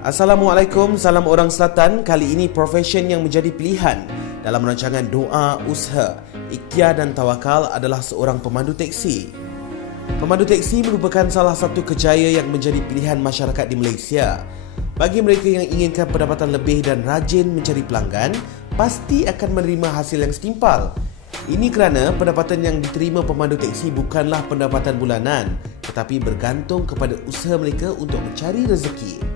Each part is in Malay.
Assalamualaikum, salam orang Selatan. Kali ini profession yang menjadi pilihan dalam rancangan Doa Usaha, Ikhtiar dan Tawakal adalah seorang pemandu teksi. Pemandu teksi merupakan salah satu kerjaya yang menjadi pilihan masyarakat di Malaysia. Bagi mereka yang inginkan pendapatan lebih dan rajin mencari pelanggan, pasti akan menerima hasil yang setimpal. Ini kerana pendapatan yang diterima pemandu teksi bukanlah pendapatan bulanan, tetapi bergantung kepada usaha mereka untuk mencari rezeki.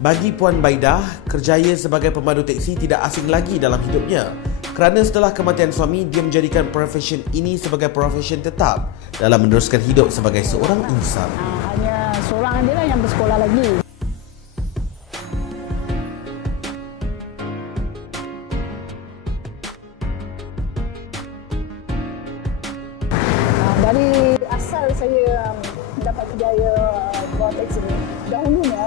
Bagi Puan Baidah, kerjaya sebagai pemandu teksi tidak asing lagi dalam hidupnya. Kerana setelah kematian suami, dia menjadikan profession ini sebagai profession tetap dalam meneruskan hidup sebagai seorang insan. Hanya seorang dia lah yang bersekolah lagi. Dari asal saya mendapat kerjaya bawa teksi ni, dahulunya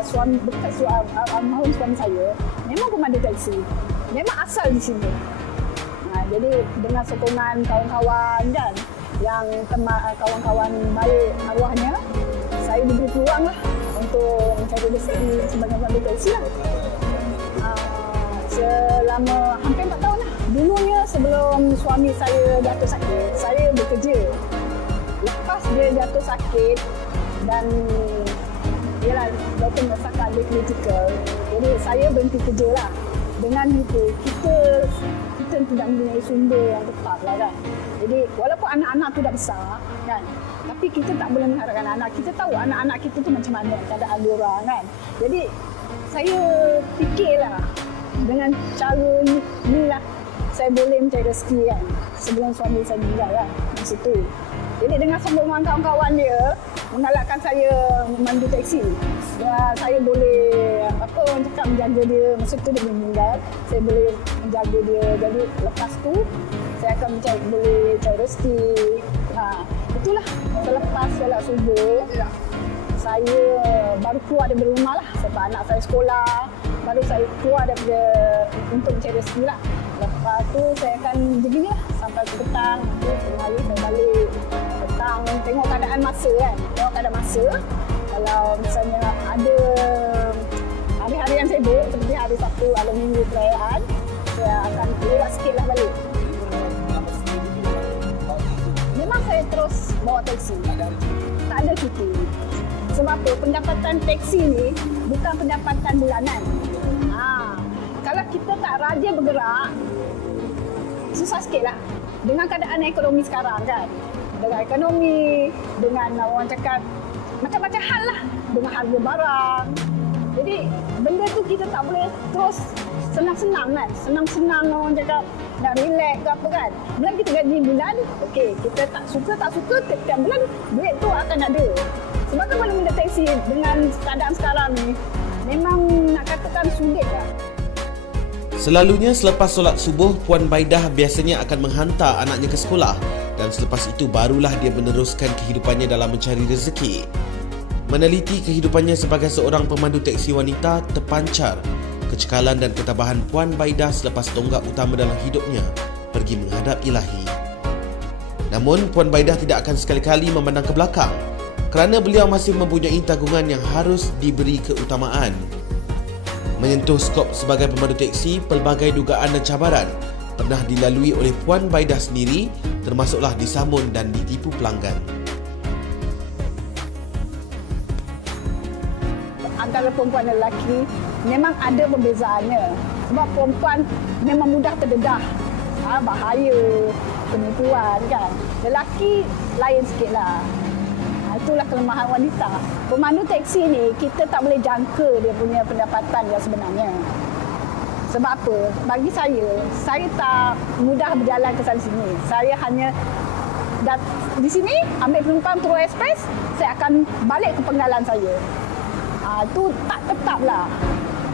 almarhum suami saya memang pemandu teksi, memang asal di sini. Jadi dengan sokongan kawan-kawan dan yang kawan-kawan baik arwahnya, saya diberi peluang lah untuk mencari rezeki sebagai pemandu teksi lah. Selama hampir 4 tahun lah. Dulunya sebelum suami saya jatuh sakit, saya bekerja. Lepas dia jatuh sakit dan ialah doktor merasakan dia kritikal, jadi saya berhenti kerja lah. Dengan itu, kita tidak mempunyai sumber yang tetap lah kan. Jadi walaupun anak-anak tu dah besar kan, tapi kita tak boleh mengharapkan anak. Kita tahu anak-anak kita tu macam mana keadaan diorang kan. Jadi saya fikirlah dengan cara ni lah saya boleh mencari rezeki kan, sebelum suami saya meninggal kan di situ. Jadi dengan sokongan kawan-kawan dia mengalakkan saya memandu teksi. Saya boleh orang cakap menjaga dia, masa tu dia meninggal, saya boleh menjaga dia. Jadi lepas tu saya akan boleh cari rezeki. Itulah selepas solat subuh saya baru keluar dari rumah lah sebab anak saya sekolah, baru saya keluar daripada untuk mencari rezeki lah. Lepas tu saya akan begini lah sampai ke petang. Tengah hari saya balik petang, tengok keadaan masa kan. Tengok keadaan masa. Kalau misalnya ada hari-hari yang sibuk seperti hari Sabtu atau Minggu perayaan, saya akan lewat sikit lah balik. Memang saya terus bawa teksi. Tak ada cuti. Sebab apa? Pendapatan teksi ni bukan pendapatan bulanan. Kalau kita tak rajin bergerak, susah sikit lah. Dengan keadaan ekonomi sekarang kan. Dengan ekonomi, dengan orang cakap macam-macam hal lah. Dengan harga barang. Jadi benda tu kita tak boleh terus senang-senang kan. Senang-senang orang cakap nak relax ke apa kan. Bila kita gaji bulan, okey, kita tak suka tiap bulan duit tu akan ada. Sebab kan mana benda teksi dengan keadaan sekarang ni memang nak katakan sulit lah. Selalunya selepas solat subuh, Puan Baidah biasanya akan menghantar anaknya ke sekolah dan selepas itu barulah dia meneruskan kehidupannya dalam mencari rezeki. Meneliti kehidupannya sebagai seorang pemandu teksi wanita terpancar kecekalan dan ketabahan Puan Baidah selepas tonggak utama dalam hidupnya pergi menghadap Ilahi. Namun Puan Baidah tidak akan sekali-kali memandang ke belakang kerana beliau masih mempunyai tanggungan yang harus diberi keutamaan. Menyentuh skop sebagai pemandu teksi, pelbagai dugaan dan cabaran pernah dilalui oleh Puan Baidah sendiri, termasuklah disambung dan ditipu pelanggan. Antara perempuan dan lelaki memang ada perbezaannya. Sebab perempuan memang mudah terdedah. Bahaya, penipuan kan. Lelaki lain sikit lah. Itulah kelemahan wanita. Pemandu teksi ni kita tak boleh jangka dia punya pendapatan yang sebenarnya. Sebab apa? Bagi saya tak mudah berjalan ke sana sini. Saya hanya di sini ambil penumpang turun ekspres, saya akan balik ke penggalan saya. Itu tak tetap lah.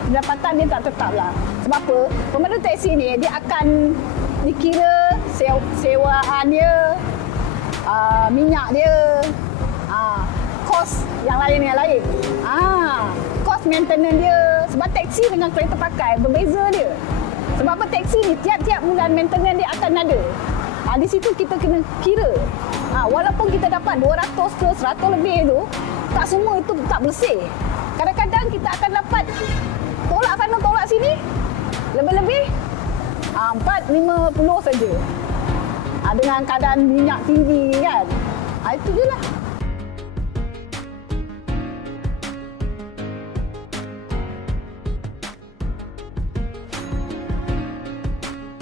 Pendapatan dia tak tetap lah. Sebab apa? Pemandu teksi ni dia akan dikira sewaan dia, minyak dia, kos yang lain. Kos maintenance dia. Sebab teksi dengan kereta pakai berbeza dia. Sebab apa? Teksi ni tiap-tiap bulan maintenance dia akan ada. Di situ kita kena kira. Walaupun kita dapat 200 ke 100 lebih tu, tak semua itu tak bersih. Kadang-kadang kita akan dapat tolak sana, tolak sini. Lebih-lebih 4-50 saja. Dengan keadaan minyak tinggi kan. Itu je lah.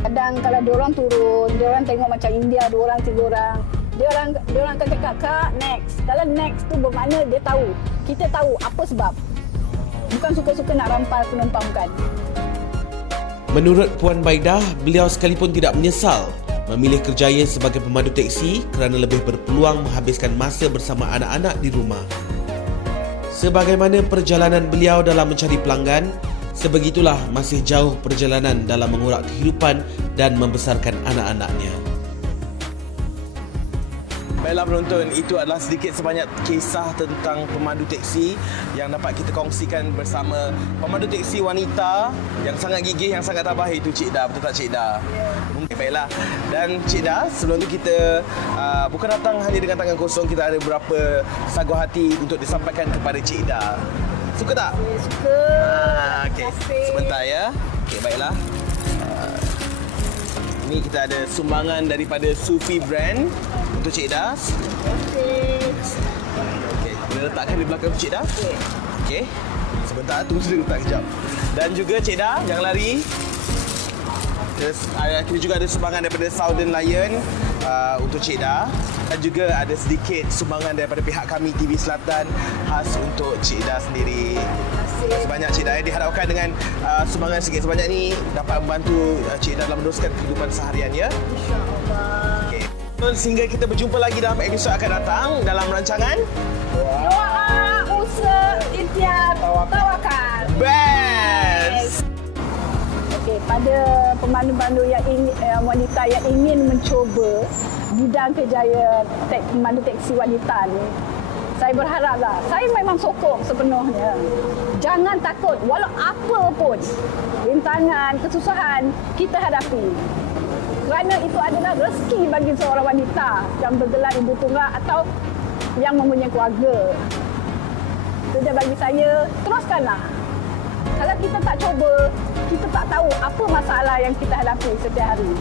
Kadang kalau diorang turun, diorang tengok macam India 2 orang 3 orang. Diorang akan cakap, "Kak, next." Kalau next tu bermakna dia tahu. Kita tahu apa sebab. Bukan suka-suka nak rampas penumpang kan. Menurut Puan Baidah, beliau sekalipun tidak menyesal memilih kerjaya sebagai pemandu teksi kerana lebih berpeluang menghabiskan masa bersama anak-anak di rumah. Sebagaimana perjalanan beliau dalam mencari pelanggan, sebegitulah masih jauh perjalanan dalam mengurak kehidupan dan membesarkan anak-anaknya. Baiklah penonton, itu adalah sedikit sebanyak kisah tentang pemandu teksi yang dapat kita kongsikan bersama pemandu teksi wanita yang sangat gigih, yang sangat tabah, itu Cik Da. Betul tak Cik Da? Ya. Baiklah. Dan Cik Da, sebelum tu kita bukan datang hanya dengan tangan kosong, kita ada beberapa sagu hati untuk disampaikan kepada Cik Da. Suka tak? Suka. Okey, sebentar ya. Okey, baiklah. Ini kita ada sumbangan daripada Sufi Brand untuk Cik Da. Okey. Okey, boleh letakkan di belakang Cik Da? Okey. Sebentar, tunggu saya letak kejap. Dan juga Cik Da, jangan lari. Kita juga ada sumbangan daripada Southern Lion untuk Cik Da. Dan juga ada sedikit sumbangan daripada pihak kami TV Selatan khas untuk Cik Da sendiri. Terima kasih banyak Cik Da. Diharapkan dengan sumbangan sikit sebanyak ni dapat membantu Cik Da dalam meneruskan kehidupan seharian ya. InsyaAllah. Okey. Sehingga kita berjumpa lagi dalam episod akan datang dalam rancangan Doa, usaha, ikhtiar, tawakal. Best. Okey, pada pemandu-pemandu yang wanita yang ingin mencuba bidang kerjaya pemandu teksi wanita ni, saya berharaplah, saya memang sokong sepenuhnya. Jangan takut, walau apa pun rintangan, kesusahan kita hadapi. Kerana itu adalah rezeki bagi seorang wanita yang bergelar ibu tunggal atau yang mempunyai keluarga. Jadi bagi saya, teruskanlah. Kalau kita tak cuba, kita tak tahu apa masalah yang kita hadapi setiap hari.